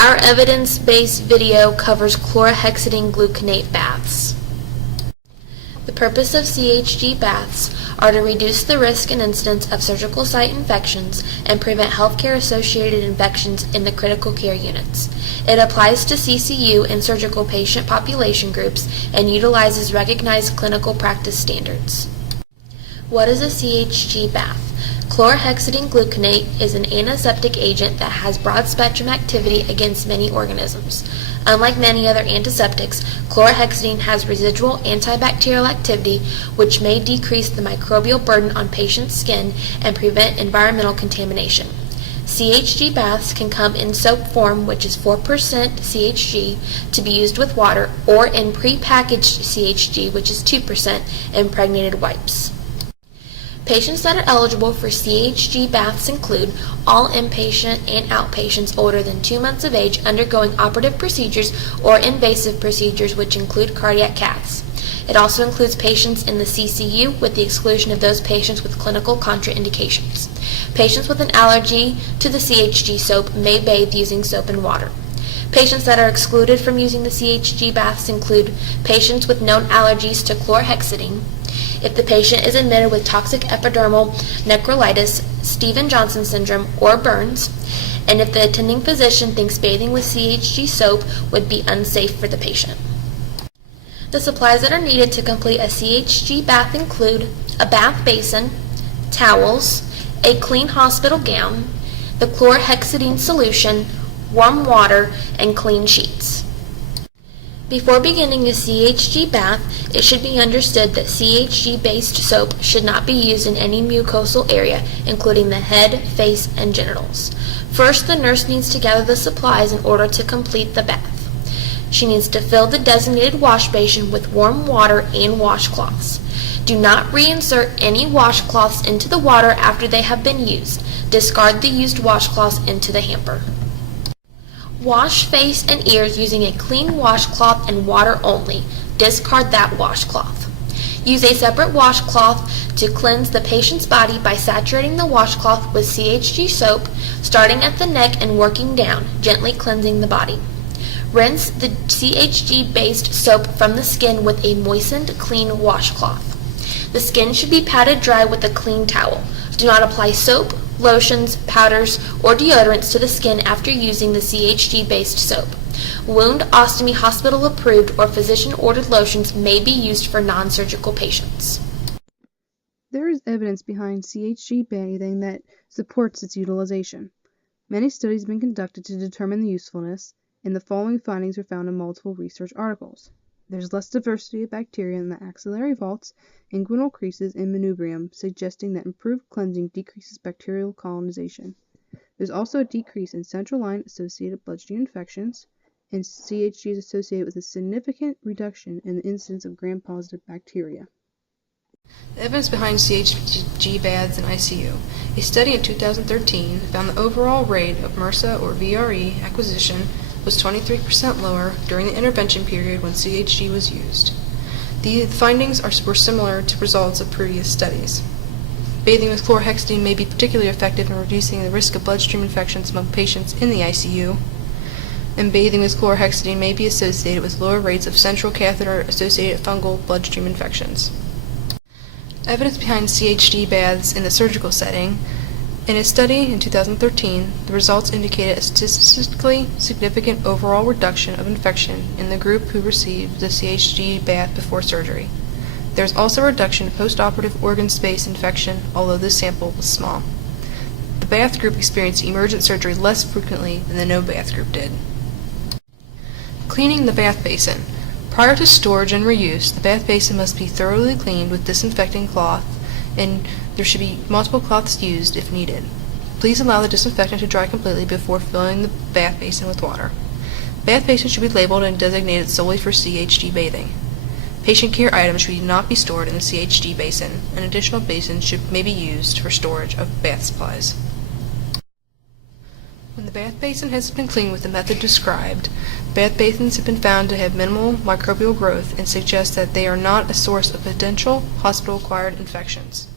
Our evidence-based video covers chlorhexidine gluconate baths. The purpose of CHG baths are to reduce the risk and incidence of surgical site infections and prevent healthcare-associated infections in the critical care units. It applies to CCU and surgical patient population groups and utilizes recognized clinical practice standards. What is a CHG bath? Chlorhexidine gluconate is an antiseptic agent that has broad-spectrum activity against many organisms. Unlike many other antiseptics, chlorhexidine has residual antibacterial activity which may decrease the microbial burden on patients' skin and prevent environmental contamination. CHG baths can come in soap form, which is 4% CHG, to be used with water, or in pre-packaged CHG, which is 2%, impregnated wipes. Patients that are eligible for CHG baths include all inpatient and outpatients older than 2 months of age undergoing operative procedures or invasive procedures, which include cardiac caths. It also includes patients in the CCU, with the exclusion of those patients with clinical contraindications. Patients with an allergy to the CHG soap may bathe using soap and water. Patients that are excluded from using the CHG baths include patients with known allergies to chlorhexidine, if the patient is admitted with toxic epidermal necrolysis, Stevens-Johnson syndrome, or burns, and if the attending physician thinks bathing with CHG soap would be unsafe for the patient. The supplies that are needed to complete a CHG bath include a bath basin, towels, a clean hospital gown, the chlorhexidine solution, warm water, and clean sheets. Before beginning a CHG bath, it should be understood that CHG-based soap should not be used in any mucosal area, including the head, face, and genitals. First, the nurse needs to gather the supplies in order to complete the bath. She needs to fill the designated wash basin with warm water and washcloths. Do not reinsert any washcloths into the water after they have been used. Discard the used washcloths into the hamper. Wash face and ears using a clean washcloth and water only. Discard that washcloth. Use a separate washcloth to cleanse the patient's body by saturating the washcloth with CHG soap, starting at the neck and working down, gently cleansing the body. Rinse the CHG-based soap from the skin with a moistened, clean washcloth. The skin should be patted dry with a clean towel. Do not apply soap, lotions, powders, or deodorants to the skin after using the CHG-based soap. Wound ostomy hospital approved or physician-ordered lotions may be used for non-surgical patients. There is evidence behind CHG bathing that supports its utilization. Many studies have been conducted to determine the usefulness, and the following findings were found in multiple research articles. There's less diversity of bacteria in the axillary vaults, inguinal creases, and manubrium, suggesting that improved cleansing decreases bacterial colonization. There's also a decrease in central line-associated bloodstream infections, and CHG is associated with a significant reduction in the incidence of gram-positive bacteria. The evidence behind CHG baths in ICU. A study in 2013 found the overall rate of MRSA or VRE acquisition was 23% lower during the intervention period when CHG was used. The findings were similar to results of previous studies. Bathing with chlorhexidine may be particularly effective in reducing the risk of bloodstream infections among patients in the ICU, and bathing with chlorhexidine may be associated with lower rates of central catheter-associated fungal bloodstream infections. Evidence behind CHG baths in the surgical setting. In a study in 2013, the results indicated a statistically significant overall reduction of infection in the group who received the CHG bath before surgery. There is also a reduction in post-operative organ space infection, although this sample was small. The bath group experienced emergent surgery less frequently than the no-bath group did. Cleaning the bath basin. Prior to storage and reuse, the bath basin must be thoroughly cleaned with disinfecting cloth, and there should be multiple cloths used if needed. Please allow the disinfectant to dry completely before filling the bath basin with water. Bath basins should be labeled and designated solely for CHG bathing. Patient care items should not be stored in the CHG basin, and additional basins may be used for storage of bath supplies. When the bath basin has been cleaned with the method described, bath basins have been found to have minimal microbial growth and suggest that they are not a source of potential hospital-acquired infections.